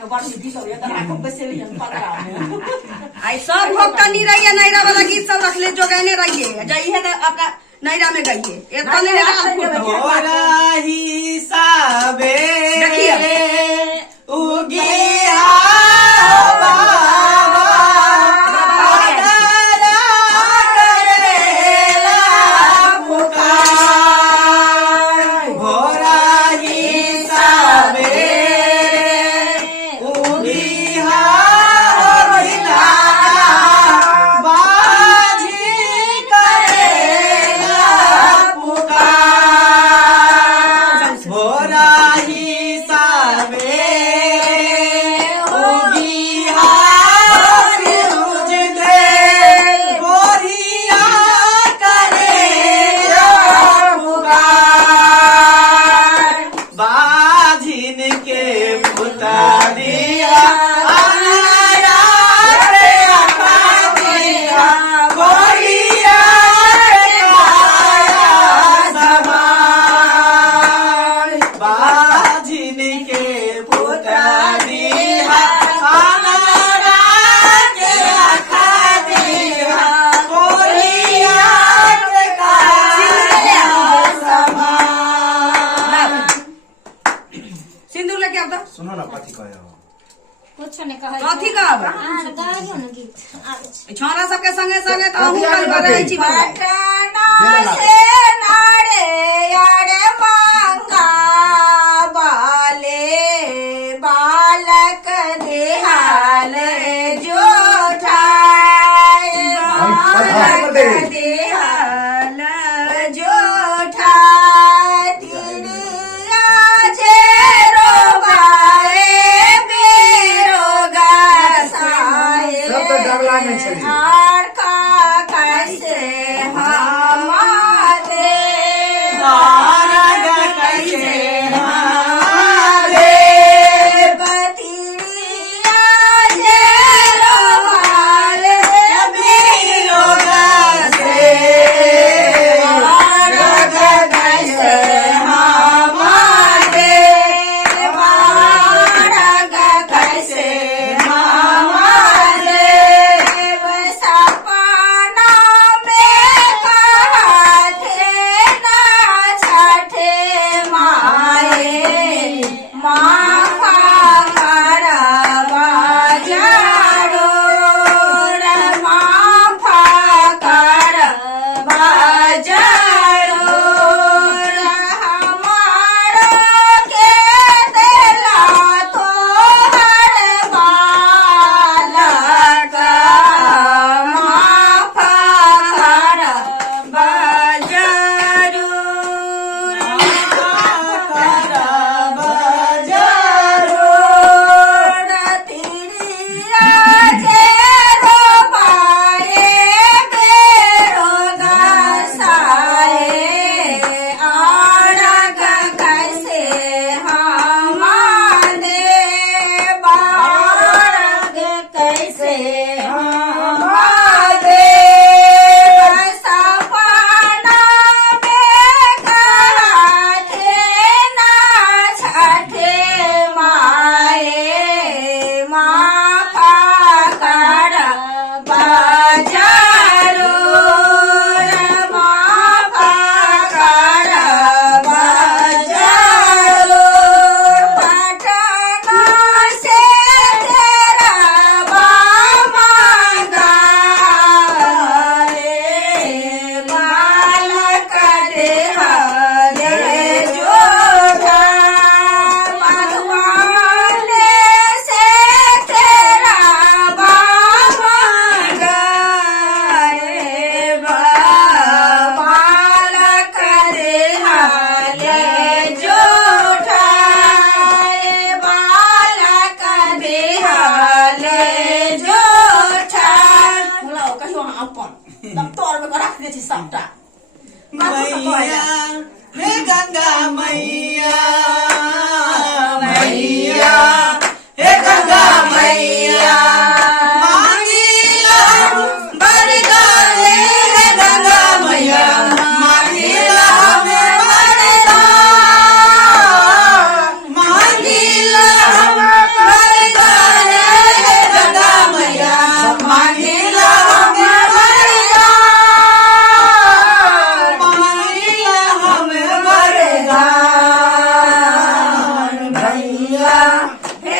के बड़ मीठी सब एकदम आंखों पे से भी हम पकड़ा आई सब भक्त नहीं रहिए नैरा वाला गीत सब रख ले जो गाने रहिए जाइए तो अपना नैरा में गइए इतना रही साबे देखिए उगिया सुनो ना कथी कहे हो कुछ नहीं कहे कथी कहब गाइयो न गीत छोरा सबके संगे संगे तो हमहू कल बरहै छी पटना से नारे यारे मांगा बाले बालक देहाल जो ठाए बालक देहाल जो ठाए तिरिया छे रोगाए बेरोगा साए आर का कैसे हमारे कैसे हमारे बतिया जे रोगाल बेरोगा से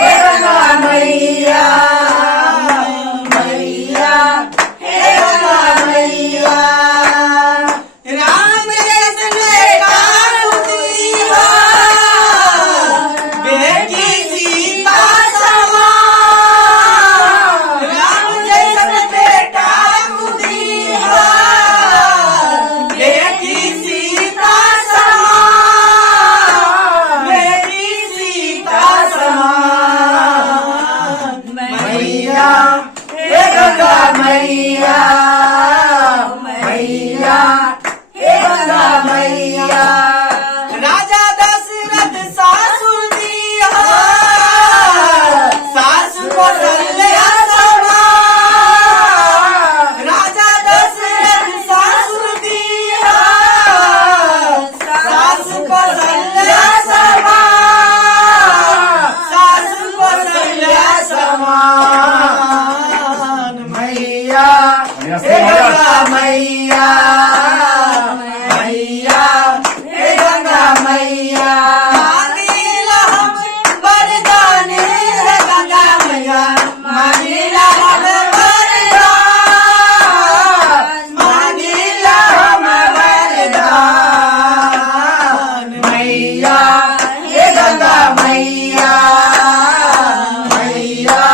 हे गंगा मैया मैया हे गंगा मैया राम जैसन बेटा उतरी हो बेटी सीता समान राम जैसन बेटा उतरी हो बेटी सीता समान बेटी सीता समान मैया हे गंगा मैया मैया हे गंगा मैया राजा दशरथ सासुर दी हो सासु कौशल्या समान राजा दशरथ सासुर दी हो सासु कौशल्या समान सासु कौशल्या समान मैया हे गंगा मैया मैया हे गंगा मैया मांगीला हम वरदान है गंगा मैया मांगीला हम वरदान मांगीला हम वरदान मैया हे गंगा मैया मैया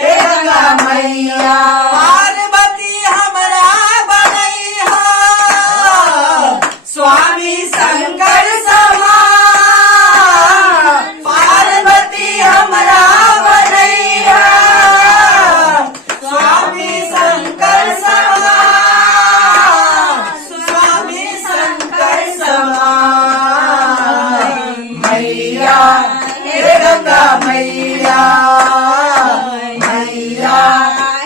हे गंगा मैया पार्वती हमरा बनैहा स्वामी शंकर समान पार्वती हमरा बनैहा स्वामी शंकर समान स्वामी शंकर समान मैया हे गंगा मैया मैया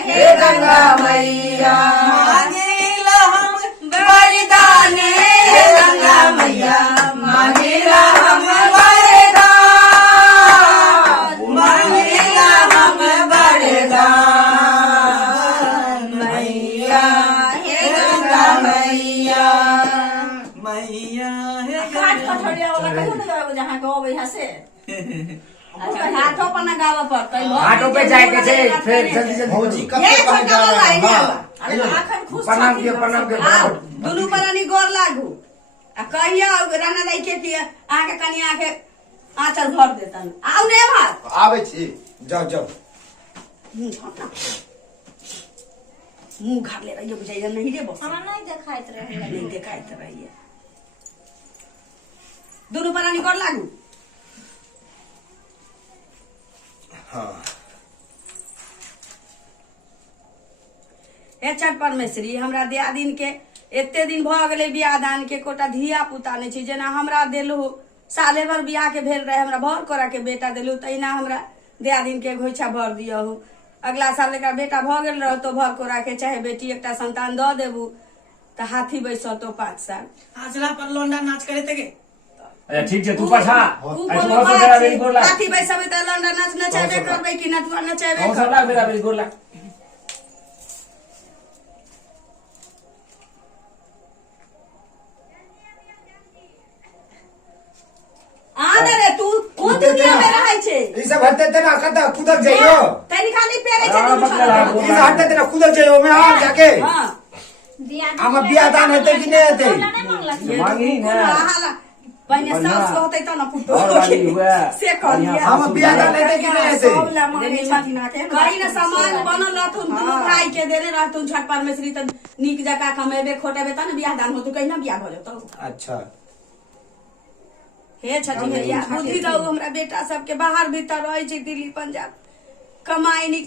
हे गंगा मैया मांगीला हम वरदान हे गंगा मैया मांगीला हम वरदान मांगीला हम वरदान मैया हे गंगा मैया मैया हे घाट कठोरिया वाला कहियो न गावे जहाँ गावे यहाँ से हाथों पर न गावे पड़ता है घाटों पे जाए के छे फिर जल्दी जल्दी भौजी कब ये से कहीं जा छोटा रहा है वाला हाँ। अरे आखन खुश प्रणाम के प्रणाम के आओ दुनू परानी गोर लागू आ कहिया राना दाई के कि आके कनी आके आचर भर देतन आउ ने भात आवे छी जाओ जाओ मुंह घाट ले रही बुझाइए नहीं रे बस हमरा नहीं देखाइत रहे नहीं देखाइत रहिए दुनू परानी गोर लागू हाँ ए छठ परमेश्वरी हमरा दियादिन के एते दिन भ गेलै बियाह दान के कोटा धिया पुता नहीं छै जेना हमरा देलहु साले भर बियाह के भेल रहे हमरा भर करा के बेटा देलहु तहिना हमरा दियादिन के घोइछा भर दियहु अगला साल एकरा बेटा भ गेल रह तो भर करा के चाहे बेटी एकटा संतान द देबू त हाथी बैसतो 5 साल आचला पर लोंडा नाच करे थे के अच्छा ठीक छै तू पछा उ तू कोनो बस बात मेरा छै। बेरी गोर लाग हाथी बैसबे त लंडा नाच नचाबे करबै कि नतुआ नचाबे हम सब लाग मेरा बेरी गोर लाग आने रे तू कोन दुनिया में रहै छै ई सब हटते थे ना कदा कुदक जाइयो तनी खाली पेरे छै हाँ, दुनू पकड़ा साला। ला। ई सब हटते थे ना कुदक जाइयो मैं आ जाके हाँ दिया हम बियाह दान हेते कि नहीं हेते नहीं मांगला मांगी ना पहले बढ़िया। सास होते तो ना पुतो और वाली हुआ से कर दिया हम बियाह दान हेते कि नहीं हेते कहीं ना सामान बनल रहथुन दुनू भाई के देने रहथुन छठ परमेश्वरी त नीक जका कमेबे खोटेबे त न बियाह दान होतु कहीं ना बियाह भ जतो अच्छा हे छठी मैया बुद्धि दऊ हमरा बेटा सबके बाहर भीतर रहै छै दिल्ली पंजाब कमाई नीक